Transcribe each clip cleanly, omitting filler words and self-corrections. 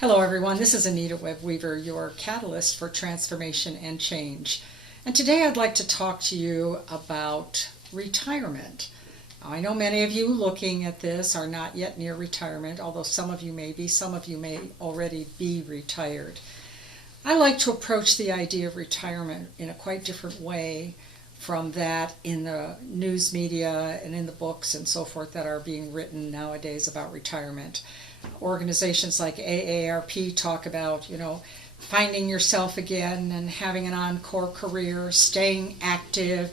Hello everyone, this is Anita Webb Weaver, your catalyst for transformation and change. And today I'd like to talk to you about retirement. I know many of you looking at this are not yet near retirement, although some of you may be, some of you may already be retired. I like to approach the idea of retirement in a quite different way from that in the news media and in the books and so forth that are being written nowadays about retirement. Organizations like AARP talk about, finding yourself again and having an encore career, staying active.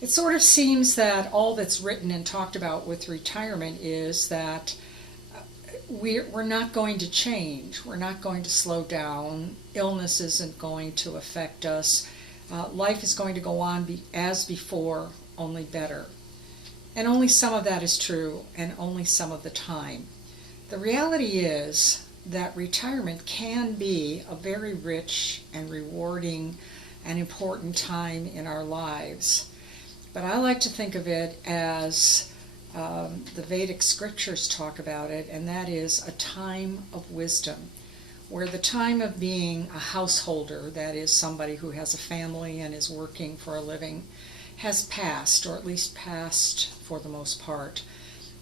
It sort of seems that all that's written and talked about with retirement is that we're not going to change. We're not going to slow down. Illness isn't going to affect us. Life is going to go on as before, only better. And only some of that is true, and only some of the time. The reality is that retirement can be a very rich and rewarding and important time in our lives. But I like to think of it as the Vedic scriptures talk about it, and that is a time of wisdom, where the time of being a householder, that is somebody who has a family and is working for a living, has passed, or at least passed for the most part.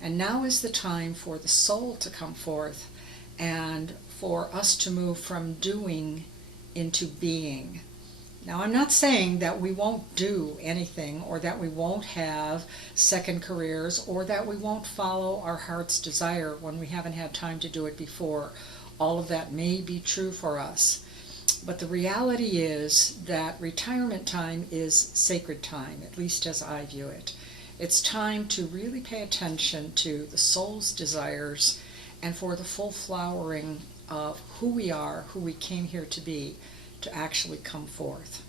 And now is the time for the soul to come forth and for us to move from doing into being. Now, I'm not saying that we won't do anything, or that we won't have second careers, or that we won't follow our heart's desire when we haven't had time to do it before. All of that may be true for us. But the reality is that retirement time is sacred time, at least as I view it. It's time to really pay attention to the soul's desires and for the full flowering of who we are, who we came here to be, to actually come forth.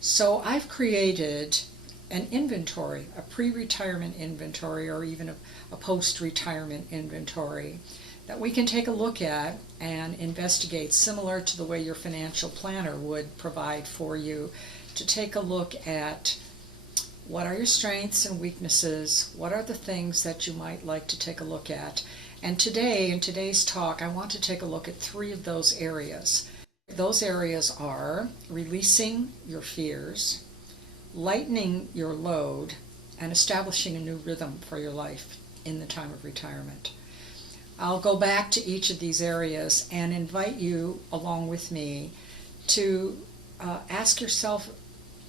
So I've created an inventory, a pre-retirement inventory, or even a post-retirement inventory that we can take a look at and investigate, similar to the way your financial planner would provide for you, to take a look at what are your strengths and weaknesses, what are the things that you might like to take a look at. And today, in today's talk, I want to take a look at 3 of those areas. Those areas are releasing your fears, lightening your load, and establishing a new rhythm for your life in the time of retirement. I'll go back to each of these areas and invite you, along with me, to ask yourself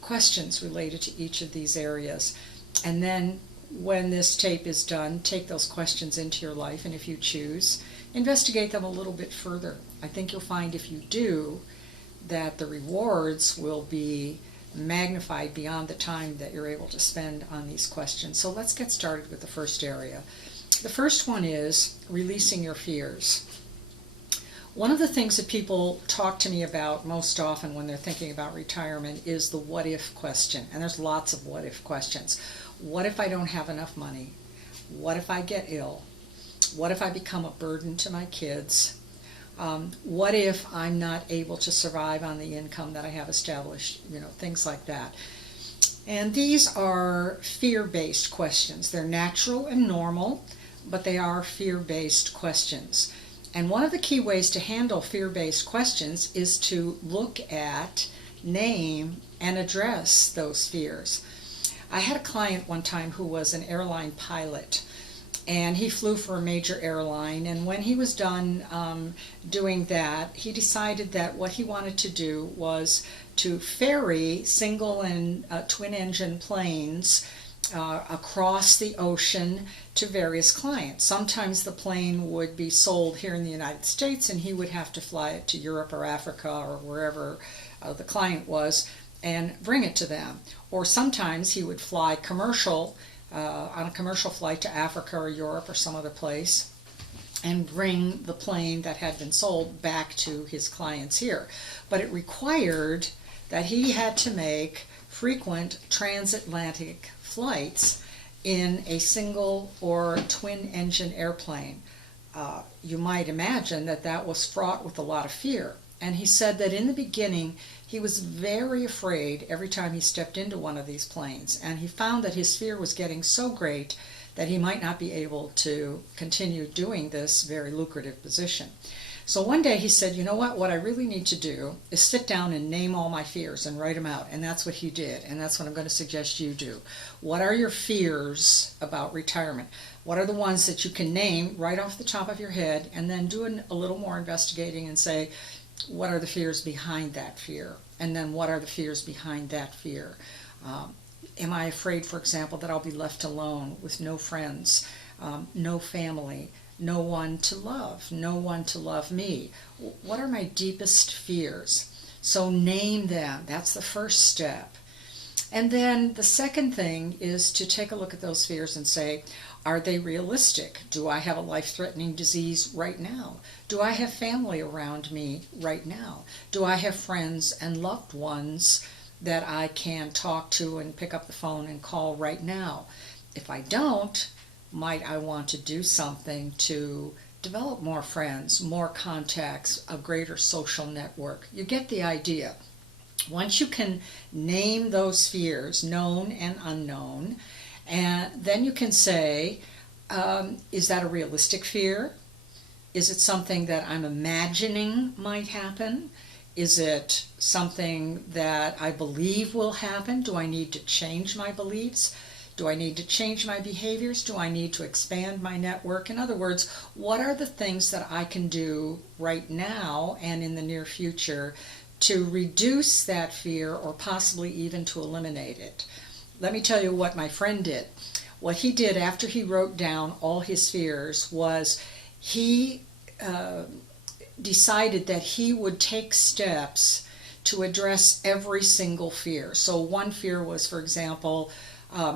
questions related to each of these areas. And then when this tape is done, take those questions into your life, and if you choose, investigate them a little bit further. I think you'll find, if you do, that the rewards will be magnified beyond the time that you're able to spend on these questions. So let's get started with the first area. The first one is releasing your fears. One of the things that people talk to me about most often when they're thinking about retirement is the what if question. And there's lots of what if questions. What if I don't have enough money? What if I get ill? What if I become a burden to my kids? What if I'm not able to survive on the income that I have established? Things like that. And these are fear-based questions. They're natural and normal, but they are fear-based questions. And one of the key ways to handle fear-based questions is to look at, name, and address those fears. I had a client one time who was an airline pilot, and he flew for a major airline, and when he was done doing that, he decided that what he wanted to do was to ferry single and twin engine planes across the ocean to various clients. Sometimes the plane would be sold here in the United States, and he would have to fly it to Europe or Africa or wherever the client was and bring it to them. Or sometimes he would fly commercial on a commercial flight to Africa or Europe or some other place and bring the plane that had been sold back to his clients here. But it required that he had to make frequent transatlantic flights in a single or twin engine airplane. You might imagine that that was fraught with a lot of fear. And he said that in the beginning he was very afraid every time he stepped into one of these planes, and he found that his fear was getting so great that he might not be able to continue doing this very lucrative position. So one day he said, you know what I really need to do is sit down and name all my fears and write them out. And that's what he did. And that's what I'm going to suggest you do. What are your fears about retirement? What are the ones that you can name right off the top of your head, and then do a little more investigating and say, what are the fears behind that fear? And then what are the fears behind that fear? Am I afraid, for example, that I'll be left alone with no friends, no family, no one to love me? What are my deepest fears? So name them. That's the first step. And then the second thing is to take a look at those fears and say, are they realistic? Do I have a life-threatening disease right now? Do I have family around me right now? Do I have friends and loved ones that I can talk to and pick up the phone and call right now? If I don't, might I want to do something to develop more friends, more contacts, a greater social network? You get the idea. Once you can name those fears, known and unknown, and then you can say, is that a realistic fear? Is it something that I'm imagining might happen? Is it something that I believe will happen? Do I need to change my beliefs? Do I need to change my behaviors? Do I need to expand my network? In other words, what are the things that I can do right now and in the near future to reduce that fear, or possibly even to eliminate it? Let me tell you what my friend did. What he did after he wrote down all his fears was he decided that he would take steps to address every single fear. So one fear was, for example,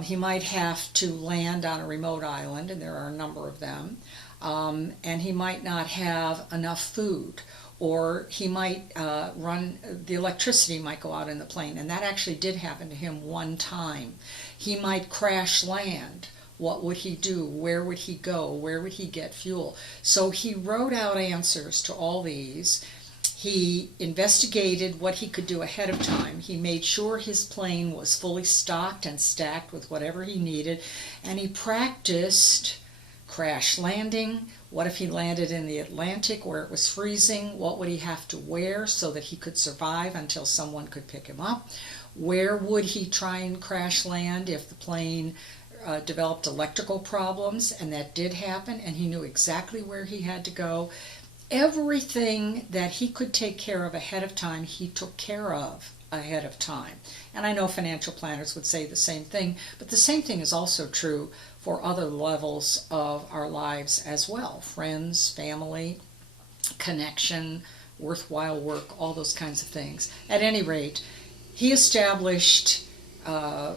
he might have to land on a remote island, and there are a number of them, and he might not have enough food, or he might the electricity might go out in the plane, and that actually did happen to him one time. He might crash land. What would he do? Where would he go? Where would he get fuel? So he wrote out answers to all these. He investigated what he could do ahead of time. He made sure his plane was fully stocked and stacked with whatever he needed, and he practiced crash landing. What if he landed in the Atlantic where it was freezing? What would he have to wear so that he could survive until someone could pick him up? Where would he try and crash land if the plane developed electrical problems? And that did happen, and he knew exactly where he had to go. Everything that he could take care of ahead of time, he took care of ahead of time. And I know financial planners would say the same thing, but the same thing is also true for other levels of our lives as well. Friends, family, connection, worthwhile work, all those kinds of things. At any rate, he established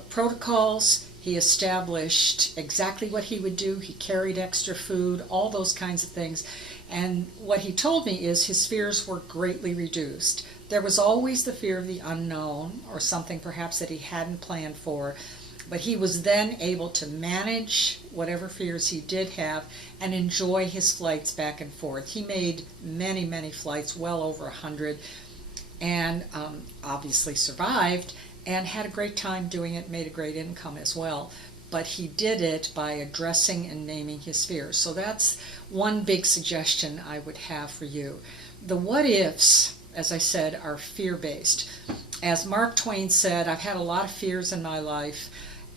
protocols. He established exactly what he would do. He carried extra food, all those kinds of things. And what he told me is his fears were greatly reduced. There was always the fear of the unknown, or something perhaps that he hadn't planned for, but he was then able to manage whatever fears he did have and enjoy his flights back and forth. He made many, many flights, well over 100, and obviously survived and had a great time doing it, made a great income as well. But he did it by addressing and naming his fears. So that's one big suggestion I would have for you. The what ifs, as I said, are fear-based. As Mark Twain said, I've had a lot of fears in my life,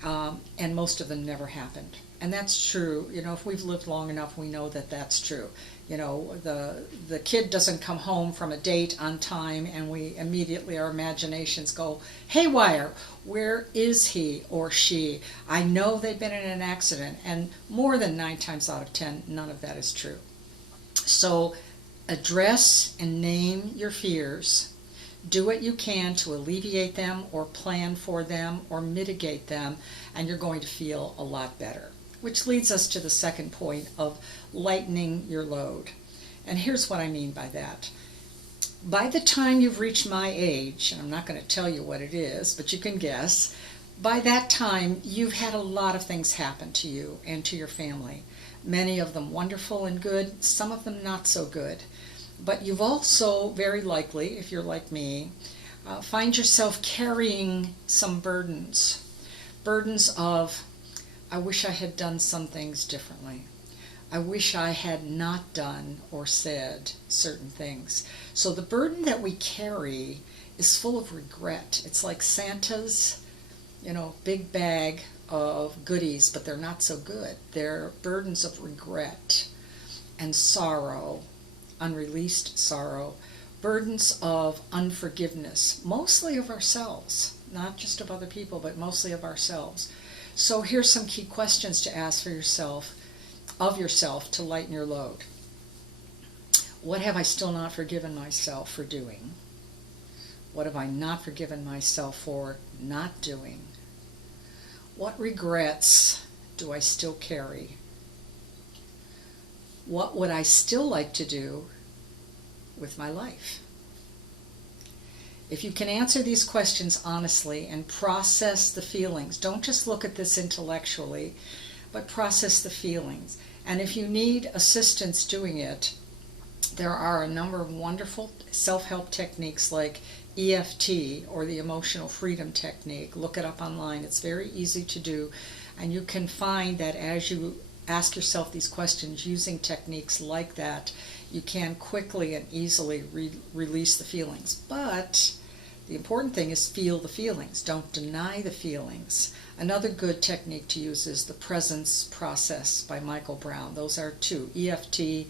and most of them never happened. And that's true. You know, if we've lived long enough, we know that that's true. You know, the kid doesn't come home from a date on time, and we immediately, our imaginations go haywire. Where is he or she? I know they've been in an accident, and more than 9 times out of 10, none of that is true. So address and name your fears. Do what you can to alleviate them, or plan for them, or mitigate them, and you're going to feel a lot better. Which leads us to the second point of lightening your load. And here's what I mean by that. By the time you've reached my age, and I'm not going to tell you what it is, but you can guess, by that time you've had a lot of things happen to you and to your family. Many of them wonderful and good, some of them not so good. But you've also, very likely, if you're like me, find yourself carrying some burdens. Burdens of, I wish I had done some things differently. I wish I had not done or said certain things. So the burden that we carry is full of regret. It's like Santa's, big bag of goodies, but they're not so good. They're burdens of regret and sorrow, unreleased sorrow, burdens of unforgiveness, mostly of ourselves, not just of other people, but mostly of ourselves. So here's some key questions to ask for yourself, of yourself, to lighten your load. What have I still not forgiven myself for doing? What have I not forgiven myself for not doing? What regrets do I still carry? What would I still like to do with my life? If you can answer these questions honestly and process the feelings, don't just look at this intellectually, but process the feelings. And if you need assistance doing it, there are a number of wonderful self-help techniques like EFT, or the Emotional Freedom Technique. Look it up online. It's very easy to do. And you can find that as you ask yourself these questions using techniques like that, you can quickly and easily release the feelings. But the important thing is feel the feelings. Don't deny the feelings. Another good technique to use is the Presence Process by Michael Brown. Those are two. EFT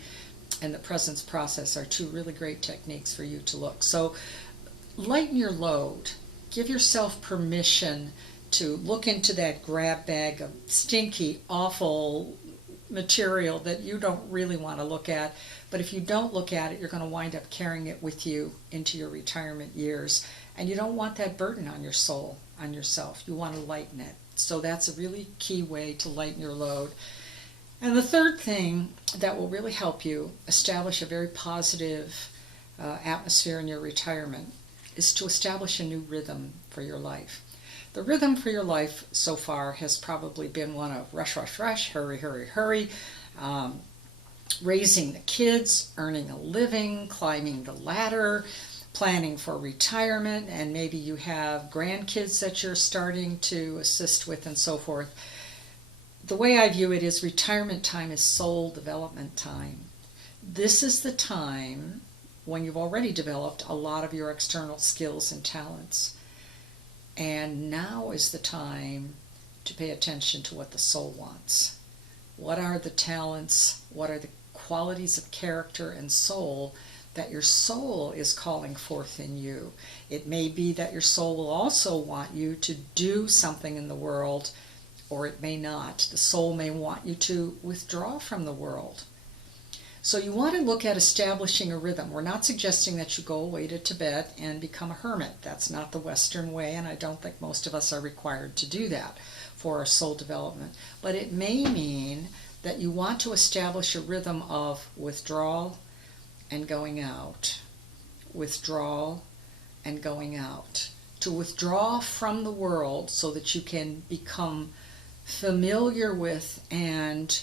and the Presence Process are two really great techniques for you to look. So lighten your load. Give yourself permission to look into that grab bag of stinky, awful material that you don't really want to look at. But if you don't look at it, you're going to wind up carrying it with you into your retirement years. And you don't want that burden on your soul, on yourself. You want to lighten it. So that's a really key way to lighten your load. And the third thing that will really help you establish a very positive atmosphere in your retirement is to establish a new rhythm for your life. The rhythm for your life so far has probably been one of rush, rush, rush, hurry, hurry, hurry, raising the kids, earning a living, climbing the ladder, planning for retirement, and maybe you have grandkids that you're starting to assist with and so forth. The way I view it is retirement time is soul development time. This is the time when you've already developed a lot of your external skills and talents. And now is the time to pay attention to what the soul wants. What are the talents? What are the qualities of character and soul that your soul is calling forth in you? It may be that your soul will also want you to do something in the world, or it may not. The soul may want you to withdraw from the world. So you want to look at establishing a rhythm. We're not suggesting that you go away to Tibet and become a hermit. That's not the Western way, and I don't think most of us are required to do that for our soul development. But it may mean that you want to establish a rhythm of withdrawal and going out, withdrawal and going out. To withdraw from the world so that you can become familiar with and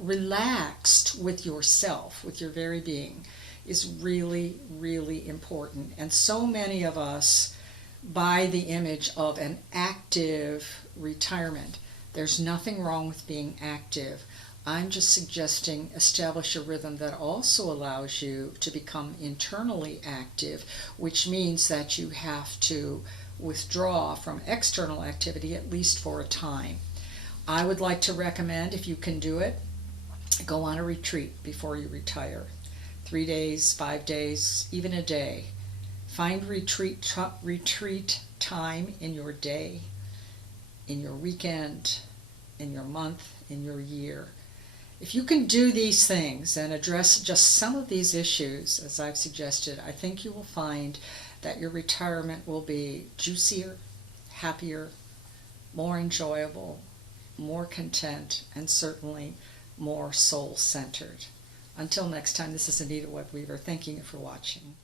relaxed with yourself, with your very being, is really, really important. And so many of us buy the image of an active retirement. There's nothing wrong with being active. I'm just suggesting establish a rhythm that also allows you to become internally active, which means that you have to withdraw from external activity at least for a time. I would like to recommend, if you can do it, go on a retreat before you retire. 3 days, 5 days, even a day. Find retreat time in your day, in your weekend, in your month, in your year. If you can do these things and address just some of these issues, as I've suggested, I think you will find that your retirement will be juicier, happier, more enjoyable, more content, and certainly more soul-centered. Until next time, this is Anita Webb Weaver, thanking you for watching.